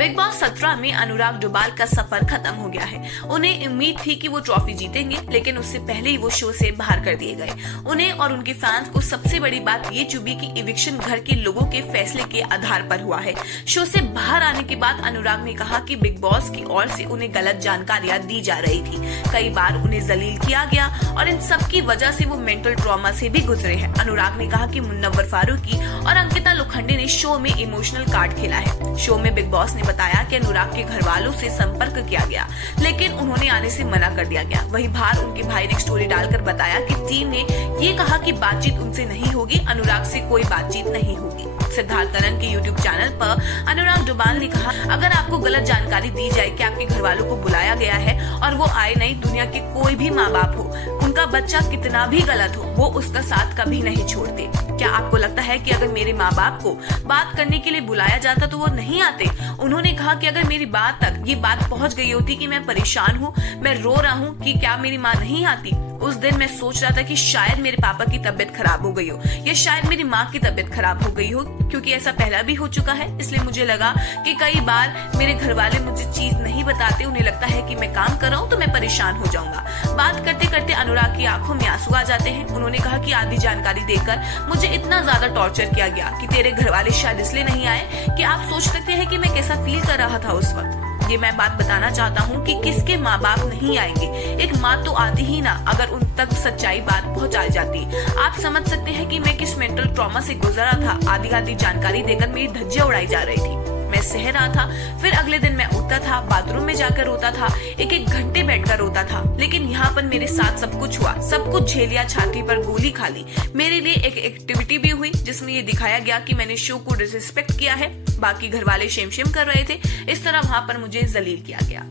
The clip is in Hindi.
बिग बॉस 17 में अनुराग डोभाल का सफर खत्म हो गया है। उन्हें उम्मीद थी कि वो ट्रॉफी जीतेंगे, लेकिन उससे पहले ही वो शो से बाहर कर दिए गए। उन्हें और उनके फैंस को सबसे बड़ी बात ये चुभी कि इविक्शन घर के लोगों के फैसले के आधार पर हुआ है। शो से बाहर आने के बाद अनुराग ने कहा कि बिग बॉस की ओर से उन्हें गलत जानकारियां दी जा रही थी। कई बार उन्हें जलील किया गया और इन सब की वजह से वो मेंटल ट्रॉमा से भी गुजरे हैं। अनुराग ने कहा कि मुन्नवर फारूकी और अंकिता लोखंडे ने शो में इमोशनल कार्ड खेला है। शो में बिग बॉस ने बताया कि अनुराग के घर वालों से संपर्क किया गया, लेकिन उन्होंने आने से मना कर दिया गया। वहीं बाहर उनके भाई ने स्टोरी डालकर बताया कि टीम ने ये कहा कि बातचीत उनसे नहीं होगी, अनुराग से कोई बातचीत नहीं होगी। सिद्धार्थ तनन के यूट्यूब चैनल पर अनुराग डोभाल ने कहा, अगर आपको गलत जानकारी दी जाए कि आपके घर वालों को बुलाया गया है और वो आए नहीं, दुनिया के कोई भी माँ बाप हो, उनका बच्चा कितना भी गलत हो, वो उसका साथ कभी नहीं छोड़ते। क्या आपको लगता है कि अगर मेरे माँ बाप को बात करने के लिए बुलाया जाता तो वो नहीं आते? उन्होंने कहा कि अगर मेरी बात तक ये बात पहुंच गई होती कि मैं परेशान हूँ, मैं रो रहा हूँ कि क्या मेरी माँ नहीं आती, उस दिन मैं सोच रहा था कि शायद मेरे पापा की तबीयत खराब हो गई हो या शायद मेरी माँ की तबीयत खराब हो गई हो, क्योंकि ऐसा पहला भी हो चुका है। इसलिए मुझे लगा कि कई बार मेरे घर वाले मुझे चीज नहीं बताते, उन्हें लगता है कि मैं काम कर रहा हूँ तो मैं परेशान हो जाऊंगा। बात करते करते अनुराग की आंखों में आंसू आ जाते हैं। उन्होंने कहा कि आधी जानकारी देकर मुझे इतना ज्यादा टॉर्चर किया गया कि तेरे घर वाले शायद इसलिए नहीं आए कि आप सोच सकते हैं कि मैं कैसा फील कर रहा था उस वक्त। ये मैं बात बताना चाहता हूँ कि किसके माँ बाप नहीं आएंगे, एक माँ तो आती ही ना अगर उन तक सच्चाई बात पहुँचाई जाती। आप समझ सकते हैं कि मैं किस मेंटल ट्रॉमा से गुजरा था। आधी जानकारी देकर मेरी धज्जियां उड़ाई जा रही थी। मैं सह रहा था, फिर अगले दिन मैं उठता था, बाथरूम में जाकर रोता था, एक घंटे बैठकर रोता था। लेकिन यहाँ पर मेरे साथ सब कुछ हुआ, सब कुछ झेलिया, छाती पर गोली खा ली। मेरे लिए एक एक्टिविटी भी हुई जिसमें ये दिखाया गया कि मैंने शो को डिसरिस्पेक्ट किया है। बाकी घर वाले शेम कर रहे थे, इस तरह वहाँ पर मुझे जलील किया गया।